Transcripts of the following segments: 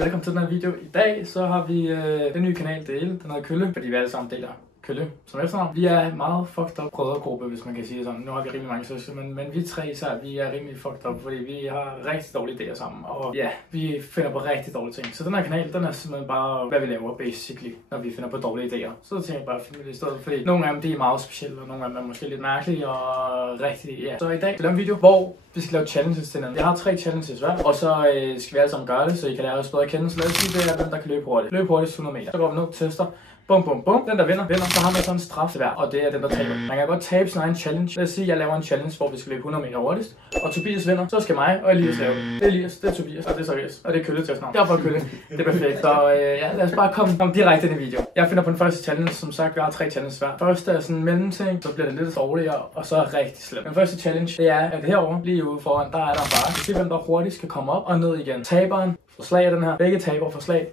Velkommen til den her video. I dag så har vi den nye kanal dele. Den hedder Kølle, fordi vi alle sammen deler Kølle som efternavn. Vi er meget fucked up brødregruppe, hvis man kan sige det sådan. Nu har vi rimelig mange søstre, men vi tre især, vi er rimelig fucked up, fordi vi har rigtig dårlige idéer sammen. Og ja, vi finder på rigtig dårlige ting. Så den her kanal, den er simpelthen bare, hvad vi laver basically, når vi finder på dårlige idéer. Så tænker jeg bare at finde det i stedet, fordi nogle af dem de er meget specielle, og nogle af dem er måske lidt mærkelige og rigtig, ja. Så i dag til den video, hvor vi skal lave challenges til hinanden. Jeg har 3 challenges hver, og så skal vi alle sammen gøre det, så I kan lære os bedre at kende. Så lad os sige, det er den, der kan løbe hurtigt. Løbe hurtigt 100 meter. Så går vi ned, tester. Bum, bum, bum. Den, der vinder, så har man sådan en straf hver, og det er den, der taber. Man kan godt tabe sin egen challenge. Lad os sige, at jeg laver en challenge, hvor vi skal løbe 100 meter hurtigst, og Tobias vinder, så skal mig og Elias lave det. Det er Elias, det er Tobias, og det er Seriøs, og det er Kølle til navn. Derfor Kølle. Det er perfekt. Så ja, lad os bare komme direkte ind i video. Jeg finder på den første challenge, som sagt, vi har 3 challenges hver. Første er sådan en mellemting, så bliver det lidt dårligere, og så er rigtig slemt. Den første challenge, det er, at herovre, lige ude foran, der er der bare. Vi ser, hvem der hurtigt skal komme op og ned igen. Taberen får slag af den her. Begge tabere får slag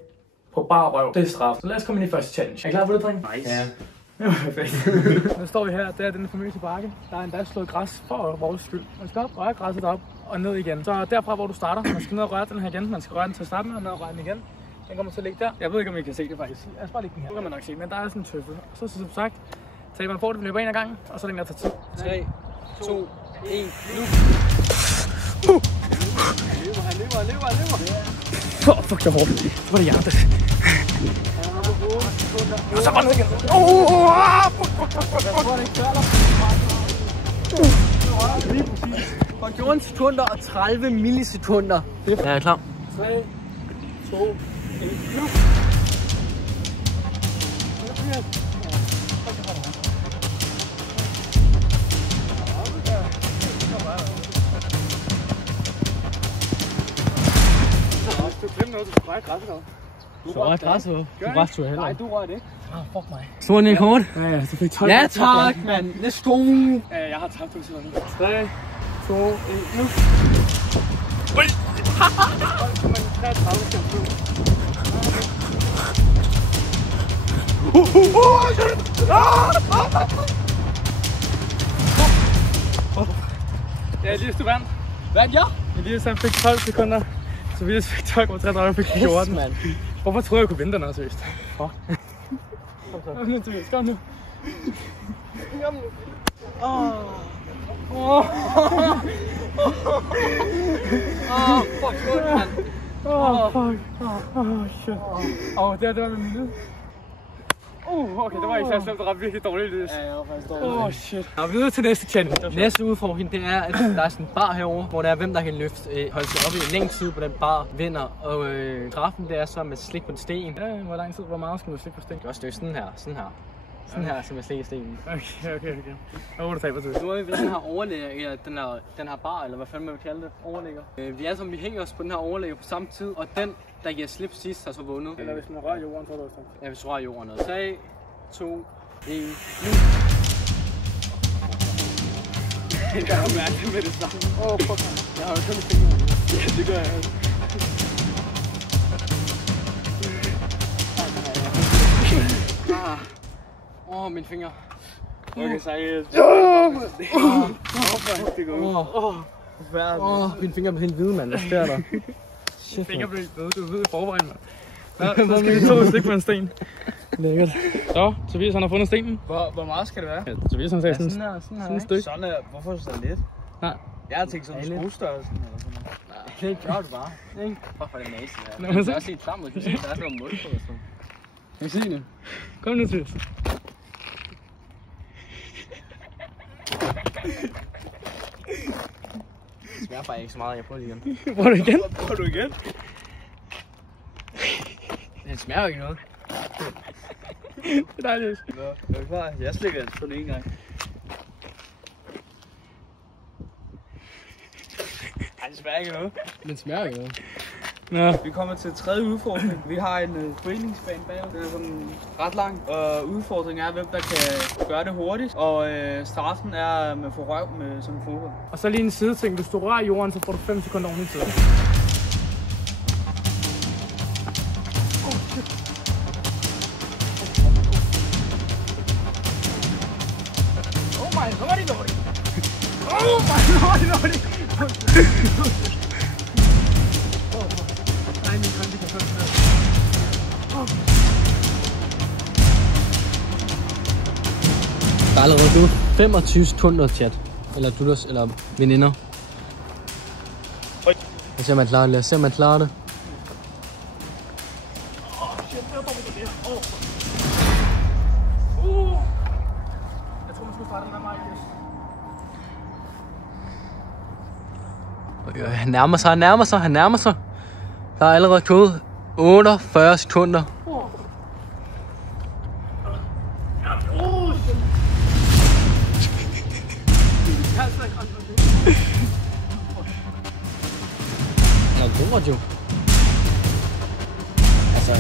på bar røv. Det er straf. Så lad os komme ind i første challenge. Er I klar på det, dreng? Nice. Ja. Det var perfekt. Nu står vi her. Det er den famøse bakke. Der er endda slået græs for vores skyld. Man skal op, røre græsset op og ned igen. Så derfra, hvor du starter, man skal ned og røre den her igen. Man skal røre den til at starte med og ned og røre den igen. Den kommer til at ligge der. Jeg ved ikke, om I kan se det faktisk. Lad os bare lægge den her. Det kan man nok se, men der er sådan en tøffel. Og så som sagt, taberen får det, vi løber en af gangen, og så er det der tager tid. 3, 2, 1, nu! Han løber! Fuck, det er hårdt. Så var det hjertet. Og så var det igen. For 14 sekunder og 30 millisekunder. Ja, jeg er klar. 3, 2, 1, nu! Du glemte noget, du skulle røre græsset op. Så rører græsset. Du rører heller. Nej, du rører det ikke. Fuck mig. Stor en kort. Ja, så fik 12. Ja tak, mand. Let's go. Jeg har tabt, du siger nu. 3, 2, 1, nu! Ui! 33 skal du. Ja, Elias, du vandt. Vandt jeg? Elias han fik 12 sekunder. Så Elias fik 12, og 33 fik 14. Mand. Hvorfor troede jeg kunne vinde den her, seriøst? Fuck. Kom nu, Tobias. Kom nu. Kom nu. Fuck, mand. Fuck. Shit. Det var med min lyd. Okay, det var ikke så slemt, det var virkelig dårligt, Elias. Ja, jeg var faktisk dårlig. Shit. Nå, videre til næste challenge. Næste udfordring, det er, at der er sådan en bar herovre, hvor der er hvem der kan holde sig op i længere tid på den bar, vinder. Og straffen, det er så med slik på en sten. Ja, hvor lang tid, hvor meget skal du slikke på sten? Det er også sådan her. Sådan her, som jeg slikker stenen. Okay. Hvad du taber til? Nu er vi ved den her overlægger, eller den her bar, eller hvad fanden man vil kalde det, overlægger. Vi er vi hænger os på den her overlægger på samme tid, og den, der giver slip sidst, har så vundet. Eller hvis man rører jorden, så er det også. Ja, hvis du rører jorden. 3, 2, 1, nu! Jeg har mærket med det samme. Fuck. Jeg har jo kun fingre. Ja, det gør jeg også. Min finger. Okay, seriøst. Min finger blev helt hvide, mand. Hvad sker der? Shit, finger blev hvide. Du er hvid i forvejen, mand. Ja, så skal vi 2 slik på en sten. Lækkert. Så, Tobias han har fundet stenen. Hvor meget skal det være? Ja, Tobias han sagde sådan sådan et stykke. Sådan er, hvorfor så lidt? Nej. Jeg har tænkt sådan en skruestørrelsen eller sådan noget. Nej, det gør du bare. Ikke? Fuck for det næse. Det er også helt klam, der er sådan noget mund på og sådan. Kan vi se det? Kom nu, Tobias. Det smager bare ikke så meget, jeg prøver det igen. Prøver du igen? Den smager jo ikke noget. Det er dejligt. Nå, er du klar? Jeg slikker den kun en gang. Ej, det smager ikke noget. Den smager ikke noget. Ja. Vi kommer til 3. udfordring. Vi har en foreningsbane bag. Den er sådan ret lang. Og udfordringen er, hvem der kan gøre det hurtigt. Og straffen er, at man får røv med sådan en fodbold. Og så lige en sideting. Hvis du rører jorden, så får du 5 sekunder oven i tiden. Oh my lordy. Oh my lordy. Nej, min hånd, det kan 25 sekunder, chat. Eller dutters, eller veninder. Lad os se, om man klarer det. Lad os se, om man klarer det. Jeg tror, man skulle starte den der Marcus. Han nærmer sig. Der er allerede gået 48 sekunder. Han er god, jo. Altså.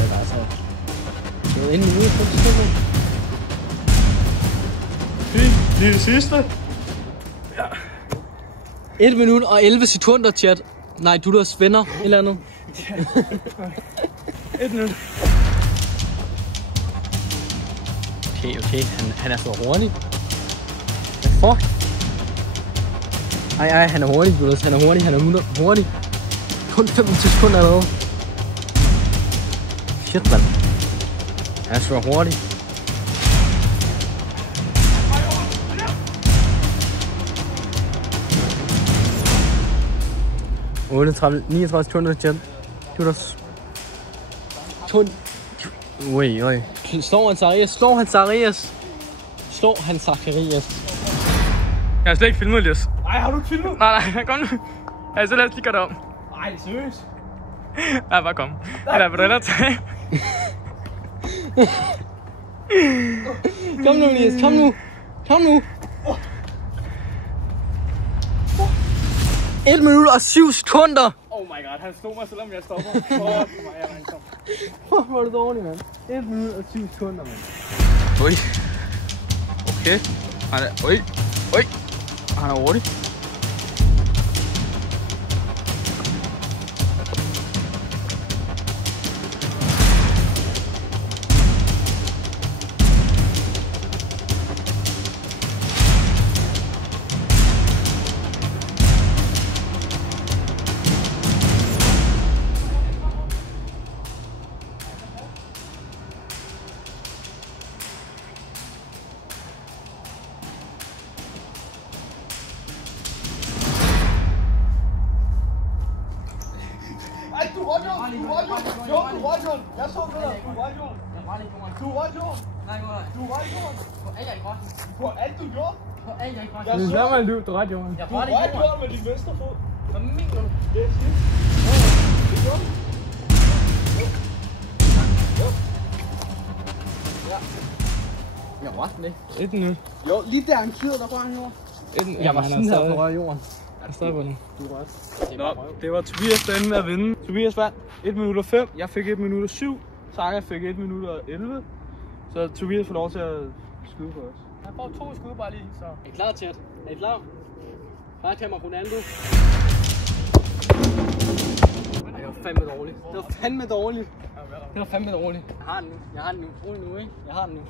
Det er 1 minut og 50 sekunder. Det er det sidste. Ja. 1 minut og 11 sekunder, chat. Nej, du er deres venner, eller andet. 1 minut. Okay, han er for hurtig. Hvad fuck? Ej, han er hurtig, Brutus. Han er hurtig. Kun 25 sekunder allerede. Shit, mand. Han er så hurtig. (38, 39 sekunder, chat. Brutus. Ui. Slår han Zacharias. Jeg har slet ikke filmet, Elias. Ej, har du ikke filmet? Nej, kom nu. Så lad os lige gøre det om. Ej, det er seriøst. Nej, bare kom. Eller vil du hellere tage? Kom nu, Elias, kom nu. 1 minut og 7 sekunder. Oh my god, han slog mig, selvom jeg stopper. Fuck, hvor er det dårligt, mand. 1 minut og 7 sekunder, mand. Ui. Okay. Ui. Han er hurtig. Jeg så det der. Du var jorden. Nej, du var jorden. på alt, jeg ikke ret. På alt du gjorde. På alt, jeg ikke ret. Det er der, man løb, du ret, Johan. Du var jorden med din venstre fod. Hvad mener du? Det er shit. Det gjorde du. Ja. Jeg var den ikke. 1 minut. Jo, lige der han kider der foran jorden. Jeg var sådan her på jorden. Jeg er stadig på den. Du var Nå, det var Tobias, der endte med at vinde. Tobias vandt 1 minut og 5. Jeg fik 1 minut og 7. Sanger fik 1 minut og 11. Så Tobias får lov til at skyde på os. Han får 2 skud bare lige, så... Er I klar, chat? Er I klar? Klar til mig, Ronaldo. Ej, det var fandme dårligt. Det var fandme dårligt. Jeg har den nu. Rolig nu, ikke? Jeg har den nu.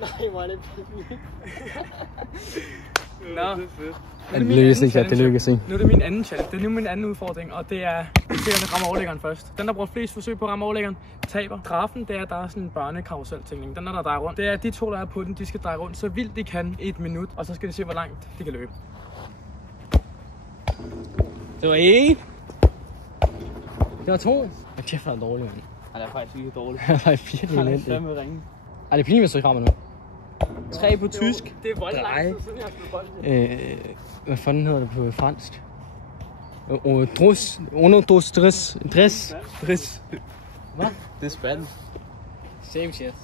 Nej, hvor er det Nå. det lykkes ikke, det lykkes ikke. Nu er det min anden challenge. Det er nu min anden udfordring, og det er at ramme overlæggeren først. Den, der bruger flest forsøg på at ramme overlæggeren, taber. Straffen, det er, at der er sådan en børnekarusel-tænkning. Den, der drejer rundt. Det er, de 2, der er på den, de skal dreje rundt så vildt de kan i 1 minut. Og så skal de se, hvor langt de kan løbe. Det var 1. Det var 2. Jeg kæft, det er dårligt, mand. Ej, det er faktisk ikke dårligt. Det er virkelig elendigt. Fandme ringe. Ej, det er pinligt, hvis du ikke rammer nu. 3 på tysk. Det er voldt lang tid siden, jeg har spillet bold. Hvad fanden hedder det på fransk? Drus. Dress. Hvad? Det er spændende. Same shit,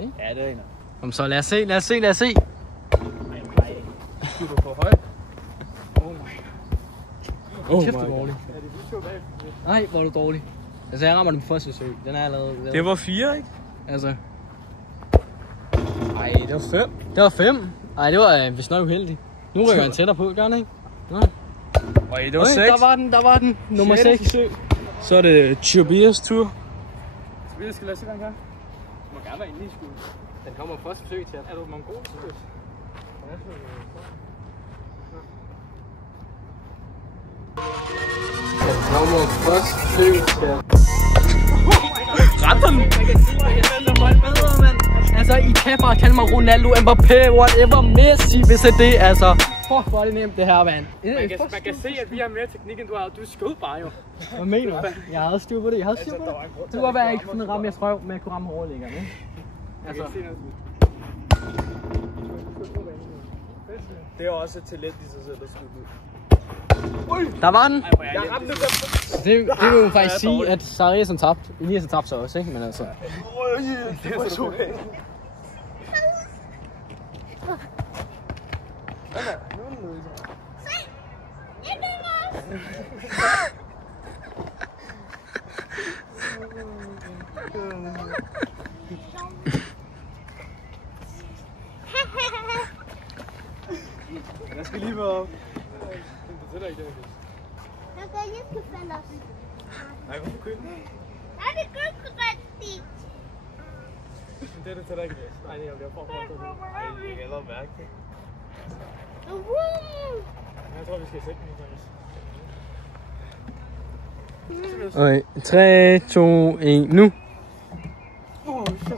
ikke? Ja, det er en. Kom så, lad os se. Du er for højt. Kæft, det er dårligt. Nej, hvor er du dårlig. Altså, jeg rammer den på første forsøg. Den er allerede... Det var 4, ikke? Altså... Ej, det var 5. Det var 5. Ej, det var vist nok uheldigt. Nu rykker han tættere på, gør han ikke? Nej. Ej, det var 6. Der var den. Nummer 6. Så er det Tobias tur. Vi skal lade se, hvad han kan. Du må gerne være inde i skuden. Den kommer på første forsøg til. Er du mongol, synes du? Kommer først flyveskat. Retter den! Altså, I kan bare kalde mig Ronaldo, Mbappé, whatever, Messi, hvis det er det, altså. Fuck, hvor er det nemt det her, mand. Man kan se, at vi har mere teknik, end du har. Du skød bare jo. Hvad mener du? Jeg havde styr på det, Det kunne godt være, at jeg ikke kunne ramme jeres røv, men jeg kunne ramme overliggeren, ikke? Altså. Det er også et talent i sig selv, at skyde ud. Der var den. Jeg ramte Det vil jo faktisk sige, at Sarri som tabt. Elias har tabt så også, ikke? Men altså. det er så okay. Jeg skal lige være op. Det er ikke det. Dan kan je gevallen. Nej, hvorfor købe den? Ja, det er godt rigtigt. Det er det til dig ikke. Nej, jeg bliver for det. Nej, jeg kan allerede mærke det. Jeg tror, vi skal sætte den faktisk. Okay, 3, 2, 1, nu. Fuck, det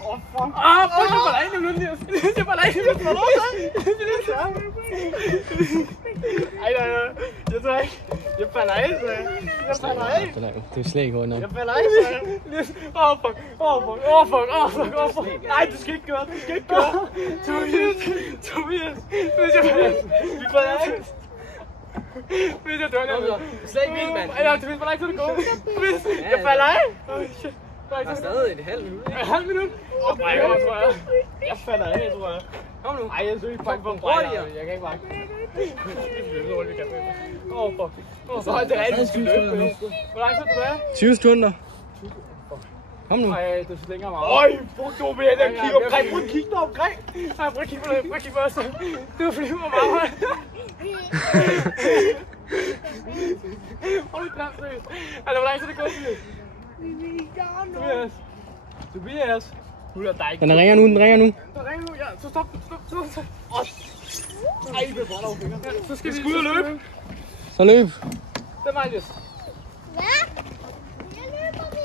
var dig nu, Niels. Det var dig nu, Ej, jeg tror ikke. Jeg falder af, så Det er slet ikke godt nok. Jeg falder af, så fuck. Nej, du skal ikke gøre det. Tobias. Vi falder af. Hvis jeg dør, Slet ikke vildt, mand. Tobias, hvor lang tid det går? Jeg falder af. Shit. Der er stadig et halvt minut, ikke? Et halvt minut? Åh, my god, tror jeg. Jeg falder af, tror jeg. Kom nu. Ej, jeg er ikke bange for en brænder. Jeg kan ikke bange. Åh, fuck. Så er det rigtigt, vi skal løbe. Hvor lang tid er du er? 20 sekunder. Kom nu. Ej, du slænger mig. Øj, fuck, du er ved at kigge omkring. Prøv at kigge dig omkring. Nej, prøv at kigge på os. Du flyver meget højt. Hold da, seriøst. Altså, hvor lang tid er det gået, Tobias. Nu er der ikke. Den ringer nu, Den ringer nu, ja. Så stop. Ej, det er brænder over fingeren. Så skal vi ud og løbe. Så løb. Det er mig, Elias. Ja? Jeg løber vi.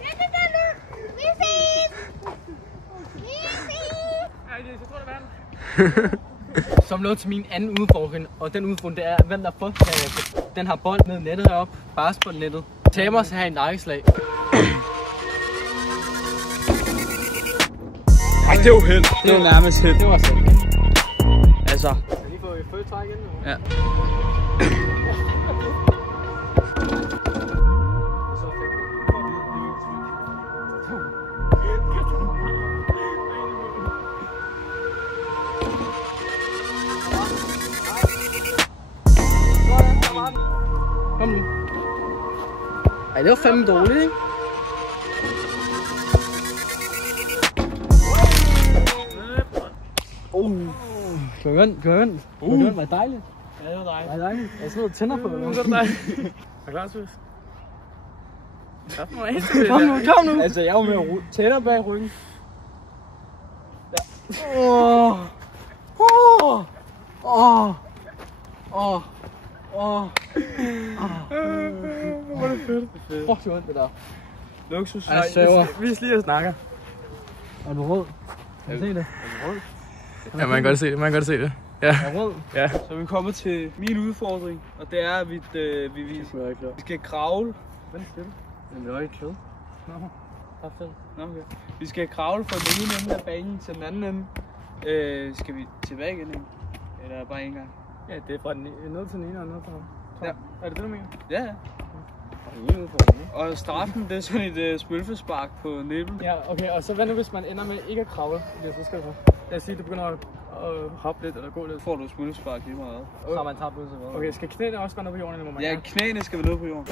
Jeg kan da løbe. Vi ses. Ja, Elias, jeg tror, det er vand. Som lå til min anden udfordring, og den udfordring det er, hvem der får den her bold med nettet heroppe, basketballnettet. Taber sig her i nakkeslag. Ej, det er jo held. Det var nærmest held. Det var selv. Altså. Kan lige få følge træk igen? Ja. Kom nu. Ej, det var fandme dårligt, ikke? Køren. Var det dejligt? Ja, det var dejligt. Var det dejligt? Jeg sidder og tænder på det. Så er det dejligt. Er klar, Søs? Kom nu. Altså, jeg er jo med at tættere bag ryggen. Hvor er det fedt. Fuck, det var ondt, det der. Luksus. Jeg svæver. Vis lige at snakke. Er du rød? Kan du se det? Ja, man kan godt se det, man kan godt se det. Ja. Er du rød? Ja. Så vi er kommet til min udfordring, og det er, at vi skal kravle. Vent stille. Men det var ikke kød. Nå, fedt. Okay. Vi skal kravle fra den ene ende af banen til den anden ende. Skal vi tilbage igen, ikke? Eller bare en gang? Ja, det er fra den ned til den ene og ned til den. Ja. Er det det, du mener? Ja, ja. Og straffen, det er sådan et spølfespark på nippel. Ja, okay, og så hvad nu hvis man ender med ikke at kravle? Det så skal du så. Lad os sige, at du begynder at hoppe lidt eller gå lidt. Får du spølfespark lige meget. Så har man tabt ud til hvad? Okay, skal knæene også gå ned på jorden, eller må man Ja, knæene skal være nede på jorden.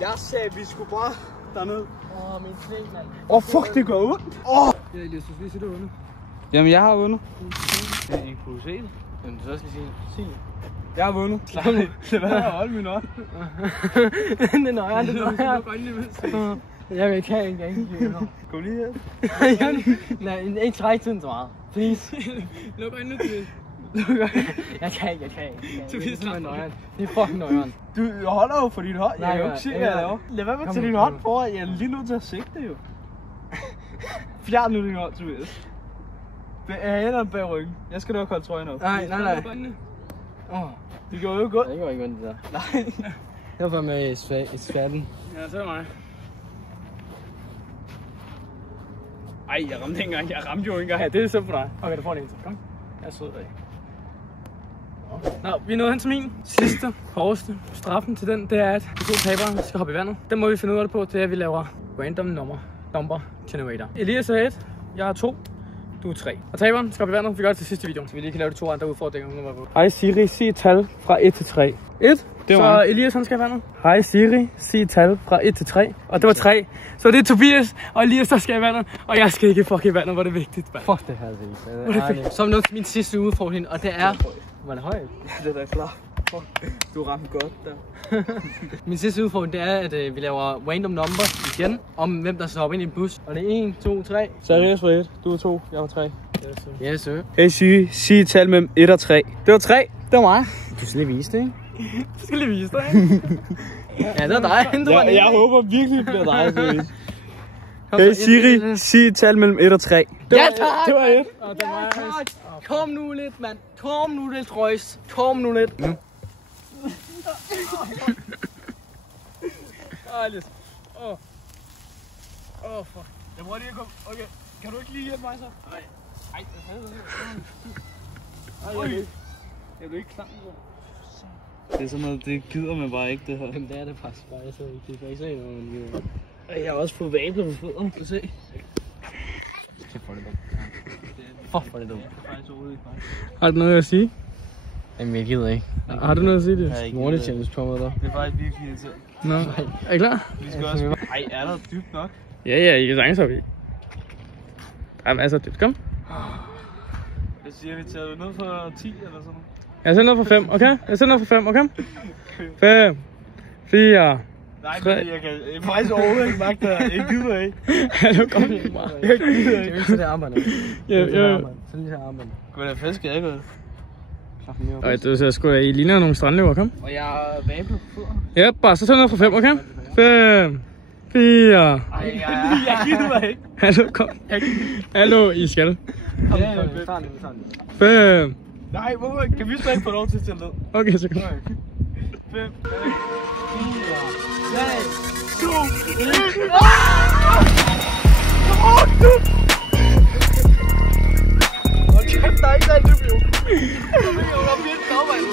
Jeg sagde, at vi skulle bare derned. Min knæ, mand. Fuck, det gør ondt. Ja, Elias, du skal lige se det under. Jamen, jeg har vundet. Det er ikke provocerende. Jamen, du så skal sige det. Jeg har vundet. Lad være at holde min hånd. Det er nøjeren, det er nøjeren. Jeg kan ikke. Kom lige her. Nej, ikke træk tiden så meget. Please. Luk øjnene til det. Jeg kan ikke. Det er nøjeren. Det er fucking nøjeren. Du holder jo for din hånd. Jeg kan jo Nej, ikke se, nej, hvad jeg nej. laver. Lad være med at tage din hånd foran. Jeg er lige nødt til at sigte jo. Fjern nu din hånd, Tobias. Hænderne bag ryggen. Jeg skal nok holde trøjen op. Nej. Det går jo godt. Det går ikke ondt, det der. Nej. Det var fandme et svætten. Ja, så er mig. Ej, jeg ramte ikke engang. Jeg ramte jo ikke engang. Ja, det er så for dig. Okay, du får en til. Kom. Jeg er sød af. Nå, vi er nået hen til min sidste, hårdeste straffen til den, det er, at de 2 tabere skal hoppe i vandet. Den må vi finde ud af det på, det er, at vi laver random number generator. Elias er 1, jeg er 2, du er 3. Og taberen skal hoppe i vandet, vi gør det til sidste video, så vi lige kan lave de 2 andre udfordringer. Hej Siri, sig et tal fra 1 til 3. 1, Det så var mig. Elias han skal i vandet. Hej Siri, sig et tal fra 1 til 3. Og det var 3. Så det er Tobias og Elias, der skal i vandet. Og jeg skal ikke fucking i vandet, hvor det er vigtigt. Man. Fuck det her, det er så er vi nået til min sidste udfordring, og det er... Var det højt? Det er da klar. Du ramte godt der. Min sidste udfordring, det er, at vi laver random number igen, om hvem der skal hoppe ind i en bus. Og det er 1, 2, 3. Seriøst for 1. Du er 2. Jeg var 3. Yes, sir. Hey Siri, sig et tal mellem 1 og 3. Det var 3. Det var mig. Du skal lige vise det, ikke? Du skal lige vise dig, ikke? Ja, det var dig. Jeg håber virkelig, det bliver dig, seriøst. Hey Siri, sig et tal mellem 1 og 3. Ja, tak! Det var 1. Og det var jeg. Kom nu lidt, mand. Kom nu lidt, Røjs. Kom nu lidt. Nu. Alice. Fuck. Jeg prøver lige at komme. Okay. Kan du ikke lige hjælpe mig så? Nej. Ej, jeg er ikke klar. Det er sådan noget, det gider man bare ikke, det her. Jamen, det er det faktisk bare. Jeg sidder ikke. Det er faktisk ikke noget, man gider. Jeg har også fået vabler på fødderne, kan du se? Kæft for det dumt. Fuck for det dumt. Har du noget at sige? Jamen, jeg gider ikke. Har du noget at sige det? Morning challenge på med dig. Det er faktisk virkelig irriterende. Nå, er I klar? Vi skal også... Ej, er der dybt nok? Ja, I kan sagtens hoppe i. Der er masser af dybt, kom. Jeg siger, vi tager ned for 10 eller sådan noget. Jeg sender for 5, okay? Jeg sender for 5, okay? 5, 4, Nej, men jeg kan faktisk overhovedet ikke magte det her. Jeg gider ikke. Hallo, kom. Jeg gider Det ikke. er ikke så det armbånd. Ja. Så lige så armbånd. Hvad er fedt, skal jeg gøre? Ej, du ser sgu, I ligner nogle strandløber, kom. Og jeg er vablet på fødderne. Ja, bare så sender for 5, okay? 5, 4. Ej, jeg gider ikke. Hallo, kom. Hallo, I skal. Kom, Ja, vi tager den, vi tager den. 5. Nej, hvorfor? Kan vi så ikke få lov til at tælle ned? Okay, så kom. 5, 4, 3, 2, 1. Hold kæft, der er ikke rigtig dybt, jo. Jeg var virkelig afvejlet.